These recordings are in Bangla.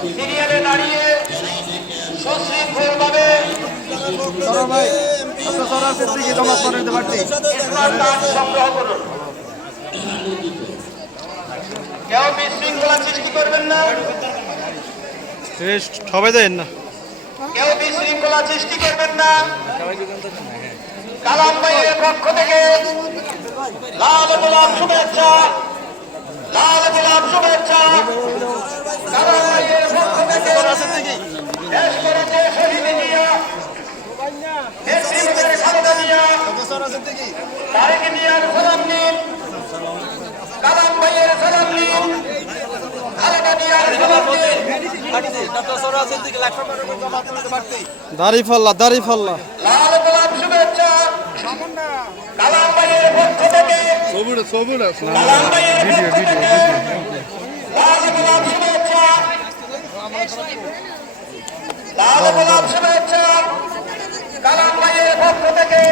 সিরিয়ালে দাঁড়িয়ে সুশৃঙ্খলভাবে সংগ্রহ করুন। কেউ বিশৃঙ্খলা সৃষ্টি করবেন না, সবাই দেন না, কেউ বিশৃঙ্খলা সৃষ্টি করবেন না। কালাম ভাইয়ের পক্ষ থেকে লাল গোলাপ শুভেচ্ছা, লাল গোলাপ শুভেচ্ছা। কালাম ভাইয়ের পক্ষ থেকে দেশ করেছে শহীদ জিয়া, নেত্রীদের খালেদা জিয়া, তারেক জিয়ার সালাম নিন, কালাম ভাইয়ের সালাম নিন, খালেদা জিয়ার সালাম নিন। দাড়ি ফাল্লা লাল গোলাপ শুভেচ্ছা কালাম ভাইয়ের পক্ষ থেকে, কালাম ভাইয়ের পক্ষ থেকে লাল গোলাপ শুভেচ্ছা, লাল গোলাপ শুভেচ্ছা কালাম ভাইয়ের পক্ষ থেকে।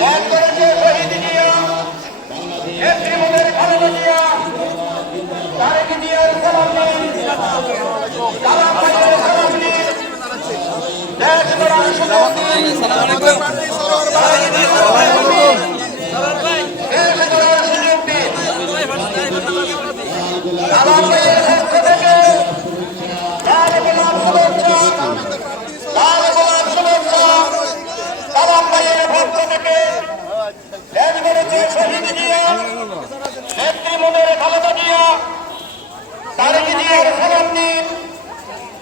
ত্যাগ করেছে শহীদ জিয়া, নেত্রীদের খালেদা জিয়া, তারেক জিয়ার সালাম নিন, কালাম ভাইয়ের সালাম নিন। দেশ গড়ার সুযোগ দিন, দেশ গড়ার সুযোগ দিন। কালাম ভাইয়ের পক্ষ থেকে লাল গোলাপ শুভেচ্ছা, লাল গোলাপ শুভেচ্ছা কালাম ভাইয়ের পক্ষ থেকে। দেশ গড়েছে শহীদ জিয়া, নেত্রীদের খালেদা জিয়া, তারেক জিয়ার সালাম নিন,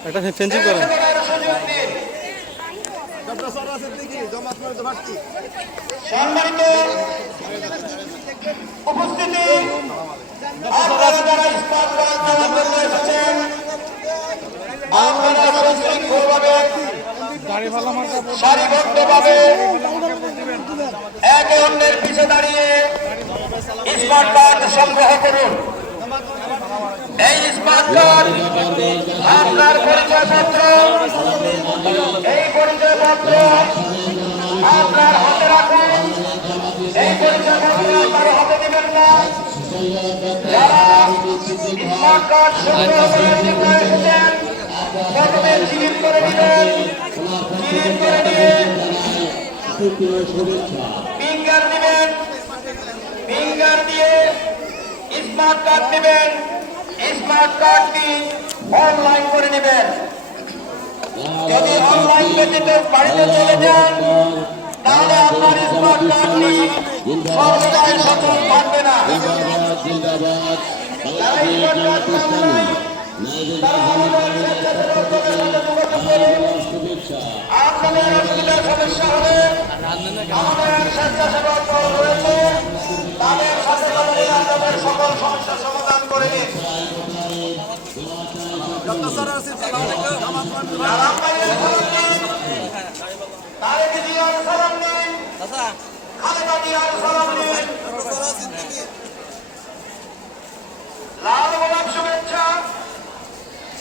একটা ফেন্সিং করেন। দেশ গড়ার সুযোগ দিন। সম্মানিত উপস্থিতি, আপনারা যারা ইসলাম দেওয়ার জন্য এসেছেন, আপনারা সুশৃঙ্খলভাবে সারিবদ্ধভাবে একে অন্যের পিছে দাঁড়িয়ে স্মার্ট কার্ড সংগ্রহ করুন। এই স্মার্ট কার্ড আপনার পরিচয়পত্র, এই পরিচয়পত্র আপনার হাতে রাখুন। এই পরিচয়পত্র আপনার হাতে দিবেন না। যারা স্মার্ট কার্ড সংগ্রহ করার জন্য এসেছেন, প্রথমে ক্লিক করে দিবেন, ক্লিক করে দিয়ে ফিঙ্গার দিবেন, ফিঙ্গার দিয়ে স্মার্ট কার্ড দিবেন, স্মার্ট কার্ডটি অনলাইন করে নেবেন। যদি অনলাইন ব্যতীত বাড়িতে চলে যান, তাহলে আপনার স্মার্ট কার্ডটি সর্বদাই সচল থাকবে না। যারা স্মার্ট কার্ড পান না, তারা আমাদের স্বেচ্ছাসেবকদের সাথে যোগাযোগ করুন। আপনাদের অসুবিধার সমস্যা হলে আমাদের স্বেচ্ছাসেবক দল রয়েছে, তাদের সাথে করে আপনাদের সকল সমস্যার সমাধান করে দিন। কালাম ভাইয়ের সালাম নিন, তারেক জিয়ার সালাম নিন, খালেদা জিয়ার সালাম নিন। লাল গোলাপ শুভেচ্ছা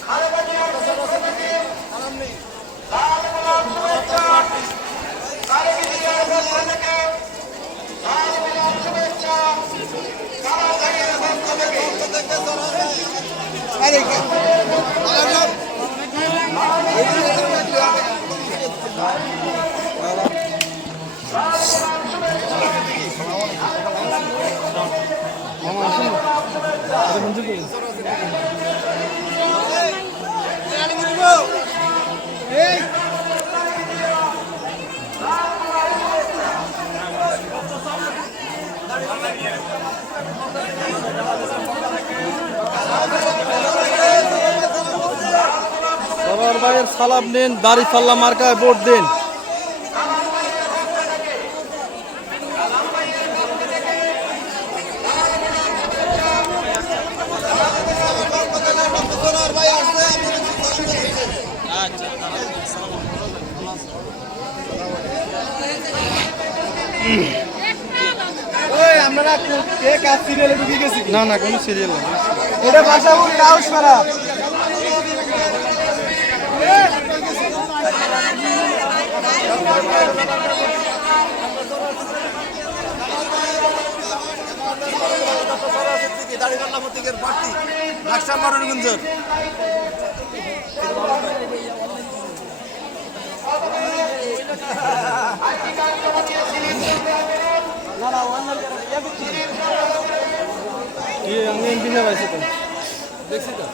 খালেদা জিয়ার পক্ষ থেকে, লাল গোলাপ শুভেচ্ছা তারেক জিয়ার পক্ষ থেকে, লাল গোলাপ শুভেচ্ছা কালাম ভাইয়ের পক্ষ থেকে। সবার ভাইয়ের সালাম নিন, দাড়ি ফাল্লা মার্কায় ভোট দিন। না না কোনো সিরিয়াল না, এটা ভাষা কাউস করা। দাড়িপাল্লা প্রতীকের প্রার্থী লাকসাম মনোরঞ্জন কি আমি এমপি সাহেব আছি তো দেখছি তো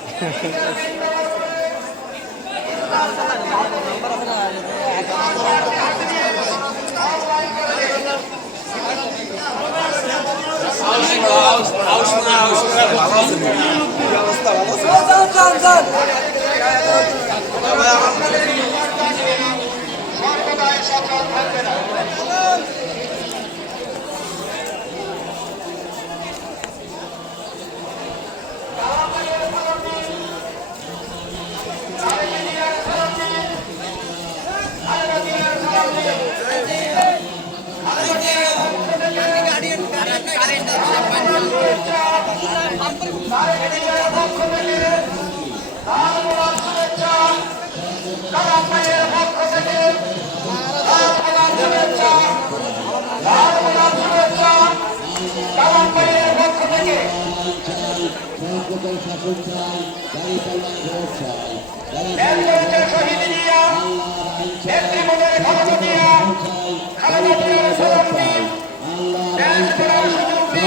সরকার শাসন চাই, দাঁড়িপাল্লার ভোট চাই,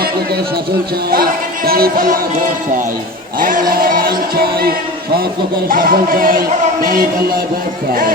সরকার শাসন চাই, দাঁড়িপাল্লার ভোট চাই, আল্লাহ আইন চাই, সরকার শাসন চাই, দাঁড়িপাল্লার ভোট চাই।